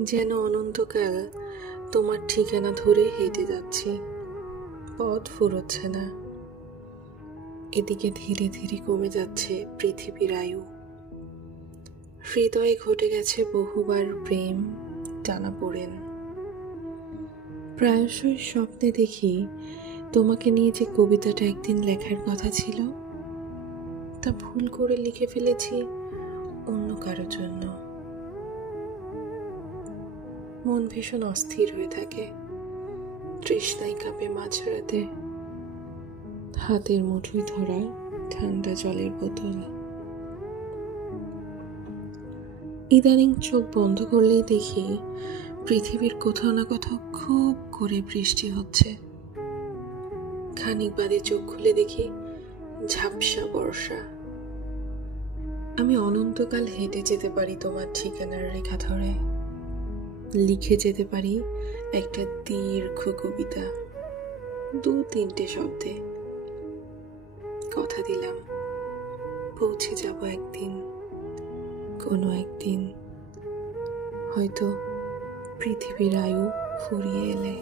যেন অনন্তকাল তোমার ঠিকানা ধরে হেঁটে যাচ্ছি, পথ ফুরোচ্ছে না। এদিকে ধীরে ধীরে কমে যাচ্ছে পৃথিবীর আয়ু। হৃদয়ে ঘটে গেছে বহুবার প্রেম টানাপোড়েন। প্রায়শই স্বপ্নে দেখি তোমাকে নিয়ে যে কবিতাটা একদিন লেখার কথা ছিল, তা ভুল করে লিখে ফেলেছি অন্য কারোর জন্য। মন ভীষণ অস্থির হয়ে থাকে, তৃষ্ণায় কাঁপে মাঝরাতে, হাতের মুঠোয় ধরা ঠান্ডা জলের বোতল। ইদানিং চোখ বন্ধ করলেই দেখি পৃথিবীর কোথাও না কোথাও খুব করে বৃষ্টি হচ্ছে। খানিক বাদে চোখ খুলে দেখি ঝাপসা বর্ষা। আমি অনন্তকাল হেঁটে যেতে পারি তোমার ঠিকানার রেখা ধরে, লিখে যেতে পারি একটা দীর্ঘ কবিতা 2-3টে শব্দে। কথা দিলাম পৌঁছে যাব একদিন, কোনো একদিন, হয়তো পৃথিবীর আয়ু ফুরিয়ে এলে।